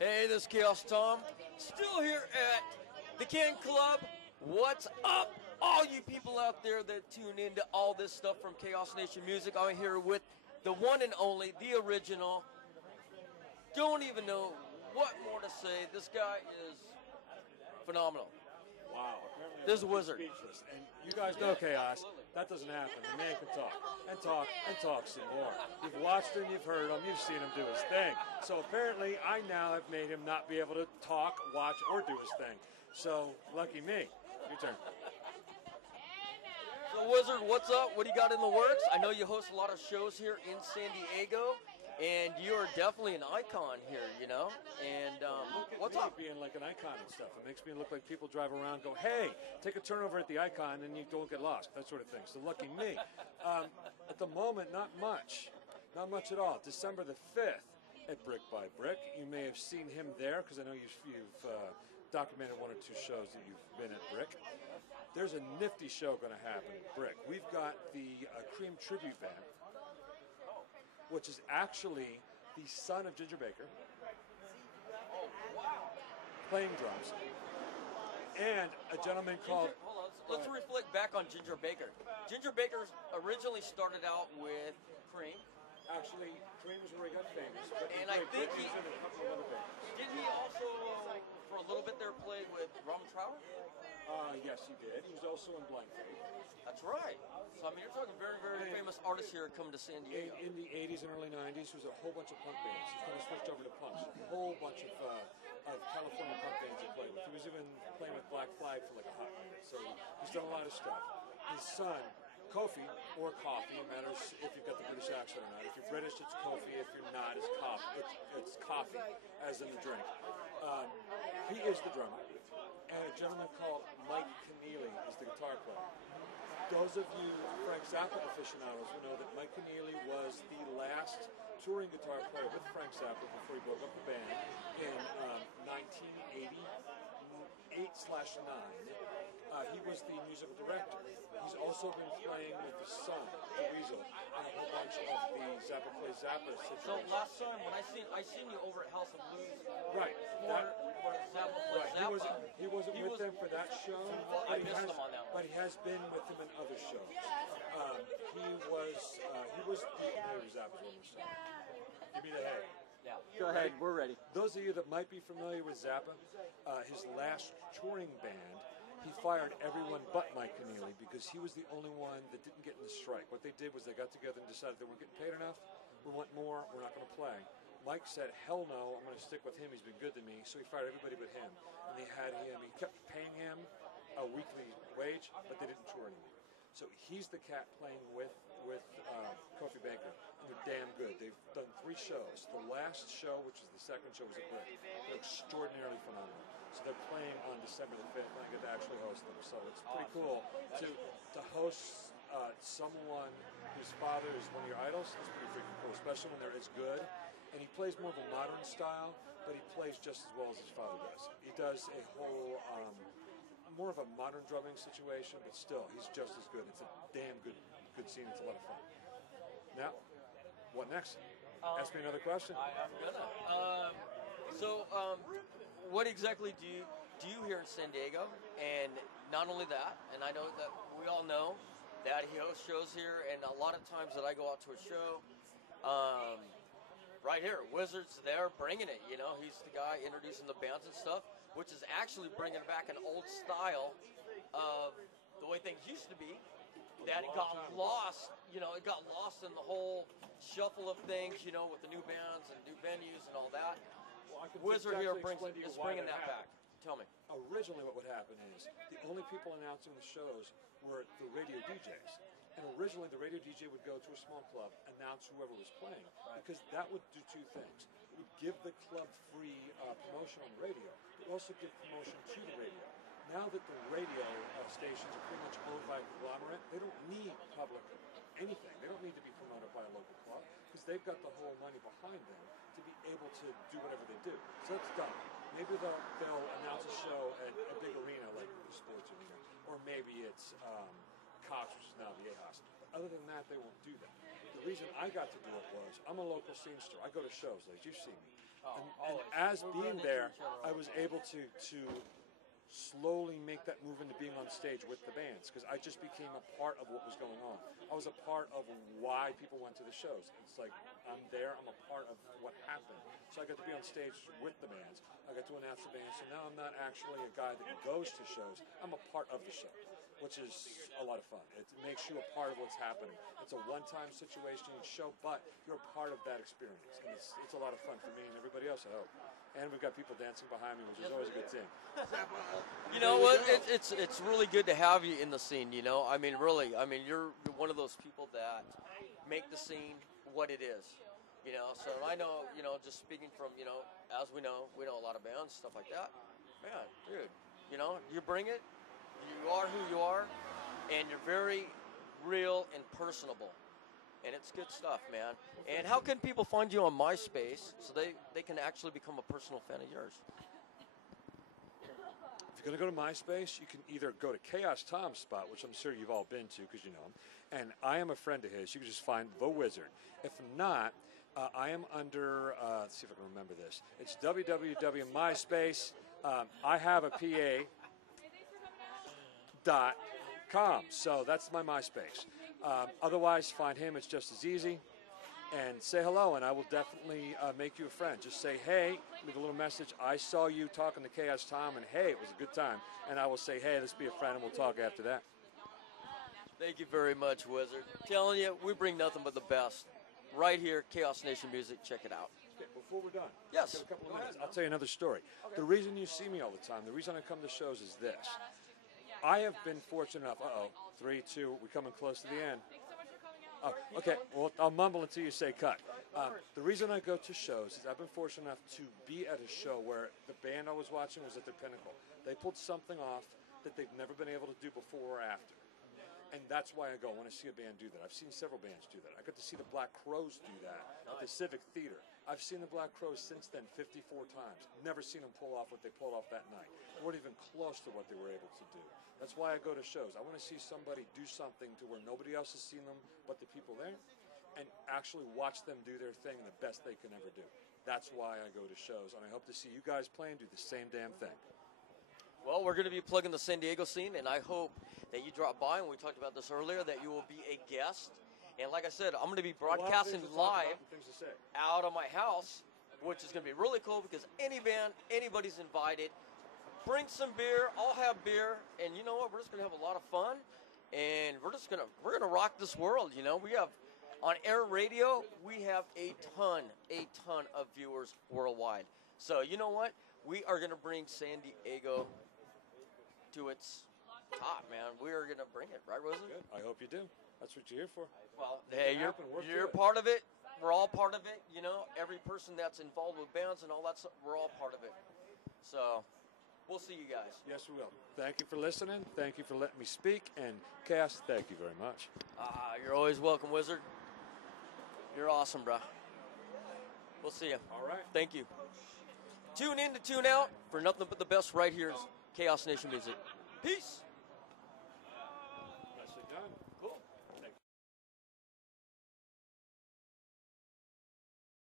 Hey, this is Chaos Tom. Still here at the Can Club. What's up, all you people out there that tune into all this stuff from Chaos Nation Music? I'm here with the one and only, the original. Don't even know what more to say. This guy is phenomenal. Wow. There's a wizard. Speechless. And you guys know Chaos. That doesn't happen. The man can talk. And talk. And talk some more. You've watched him, you've heard him, you've seen him do his thing. So apparently I now have made him not be able to talk, watch, or do his thing. So lucky me. Your turn. So, Wizard, what's up? What do you got in the works? I know you host a lot of shows here in San Diego, and you are definitely an icon here, you know? And what's up? Being like an icon and stuff. It makes me look like people drive around and go, hey, take a turn over at the icon and you don't get lost, that sort of thing. So lucky me. At the moment, not much. Not much at all. December the 5th at Brick by Brick. You may have seen him there because I know you've documented one or two shows that you've been at Brick. There's a nifty show going to happen at Brick. We've got the Cream Tribute Band, which is actually the son of Ginger Baker, playing drums, and a gentleman called... Hold on, let's reflect back on Ginger Baker. Ginger Baker originally started out with Cream. Actually, Cream is where he got famous. But And I think he's in a couple of other bands. did he also, for a little bit there, play with Rum Trower? Yes, he did. He was also in Blind Faith. That's right. So, I mean, you're talking very, very famous artists here coming to San Diego. In the 80s and early 90s, there was a whole bunch of punk bands. He kind of switched over to punks. A whole bunch of California punk bands he played with. He was even playing with Black Flag for like a hot minute. So he's done a lot of stuff. His son, Kofi, or Coffee, it matters if you've got the British accent or not. If you're British, it's Kofi. If you're not, it's coffee. It's coffee, as in the drink. He is the drummer. And a gentleman called Mike Keneally is the guitar player. Those of you Frank Zappa aficionados will know that Mike Keneally was the last touring guitar player with Frank Zappa before he broke up the band in 1988/9. He was the musical director. He's also been playing with his son, the Weasel, on a whole bunch of the Zappa Plays Zappa situations. So last time when I seen you over at House of Blues, Right. for Zappa Plays Zappa. He wasn't with them for that show. I missed him on that one. But he has been with them in other shows. He was the Zappa's one song. Give me the hay. Yeah. Go ahead, we're ready. Those of you that might be familiar with Zappa, his last touring band, he fired everyone but Mike Keneally because he was the only one that didn't get in the strike. What they did was they got together and decided they weren't getting paid enough, we want more, we're not going to play. Mike said, hell no, I'm going to stick with him, he's been good to me, so he fired everybody but him. And they had him, he kept paying him a weekly wage, but they didn't tour anymore. So he's the cat playing with Kofi Baker, and they're damn good. They've done 3 shows. The last show, which is the second show, was at Brick. They're extraordinarily phenomenal. So they're playing on December the 5th, and I get to actually host them. So it's pretty cool to host someone whose father is one of your idols. It's pretty freaking cool, especially when they're as good. And he plays more of a modern style, but he plays just as well as his father does. He does a whole... more of a modern drumming situation, but still, he's just as good. It's a damn good scene. It's a lot of fun. Now, what next? Ask me another question. I'm gonna. What exactly do you here in San Diego? And not only that, and I know that we all know that he hosts shows here, and a lot of times that I go out to a show, right here, Wizard's there bringing it. You know, he's the guy introducing the bands and stuff, which is actually bringing back an old style of the way things used to be. That it got lost, you know, it got lost in the whole shuffle of things, you know, with the new bands and new venues and all that. Well, Wizard here is bringing that back. Tell me. Originally what would happen is the only people announcing the shows were the radio DJs. And originally the radio DJ would go to a small club, announce whoever was playing, because that would do 2 things. It would give the club free promotion on the radio. It would also give promotion to the radio. Now that the radio stations are pretty much owned by a conglomerate, they don't need public anything. They don't need to be promoted by a local club because they've got the whole money behind them to be able to do whatever they do. So that's done. Maybe they'll announce a show at a big arena like the Sports Arena, or maybe it's Cox, which is now the Ajas. But other than that, they won't do that. the reason I got to do it was I'm a local scenester. I go to shows, like you've seen me. Oh, And as being there, I was able to slowly make that move into being on stage with the bands because I just became a part of what was going on. I was a part of why people went to the shows. It's like I'm there, I'm a part of what happened. So I got to be on stage with the bands. I got to announce the bands. So now I'm not actually a guy that goes to shows. I'm a part of the show, which is a lot of fun. It makes you a part of what's happening. It's a one-time situation show, but you're a part of that experience. And it's a lot of fun for me and everybody else, I hope. And we've got people dancing behind me, which is always a good thing. You know what? It's really good to have you in the scene. You know, I mean, really, I mean, you're one of those people that make the scene what it is. You know, so I know, you know, just speaking from, you know, as we know a lot of bands, stuff like that. Man, dude, you know, you bring it. You are who you are, and you're very real and personable. And it's good stuff, man. And how can people find you on MySpace so they can actually become a personal fan of yours? If you're going to go to MySpace, you can either go to Chaos Tom's spot, which I'm sure you've all been to because you know him, and I am a friend of his. You can just find The Wizard. If not, I am under, let's see if I can remember this. It's www.myspace. I have a PA.com. So that's my MySpace. Otherwise, find him. It's just as easy. And say hello, and I will definitely make you a friend. Just say, hey, leave a little message. I saw you talking to Chaos Tom, and hey, it was a good time. And I will say, hey, let's be a friend, and we'll talk after that. Thank you very much, Wizard. Telling you, we bring nothing but the best. Right here, Chaos Nation Music. Check it out. Okay, before we're done, yes, a couple of minutes. I'll tell you another story. Okay. The reason you see me all the time, the reason I come to shows is this. I have been fortunate enough. 3, 2, we're coming close to the end. Oh, okay, well, I'll mumble until you say cut. The reason I go to shows is I've been fortunate enough to be at a show where the band I was watching was at their pinnacle. They pulled something off that they've never been able to do before or after. And that's why I go when I see a band do that. I've seen several bands do that. I got to see the Black Crowes do that at the Civic Theater. I've seen the Black Crowes since then 54 times. Never seen them pull off what they pulled off that night. They weren't even close to what they were able to do. That's why I go to shows. I want to see somebody do something to where nobody else has seen them but the people there, and actually watch them do their thing the best they can ever do. That's why I go to shows, and I hope to see you guys play and do the same damn thing. Well, we're going to be plugging the San Diego scene, and I hope that you drop by, and we talked about this earlier, that you will be a guest. And like I said, I'm going to be broadcasting live out of my house, which is going to be really cool because any band, anybody's invited. Bring some beer, I'll have beer, and you know what? We're just going to have a lot of fun, and we're going to rock this world, you know? We have, on air radio, we have a ton of viewers worldwide. So you know what? We are going to bring San Diego to its top, man. We are going to bring it, right, Rosen? Good. I hope you do. That's what you're here for. Well, hey, you're part of it. We're all part of it, you know. Every person that's involved with bands and all that stuff, we're all part of it. So we'll see you guys. Yes, we will. Thank you for listening. Thank you for letting me speak. And Cass, thank you very much. You're always welcome, Wizard. You're awesome, bro. We'll see you. All right. Thank you. Tune in to tune out for nothing but the best right here. Chaos Nation Music. Peace.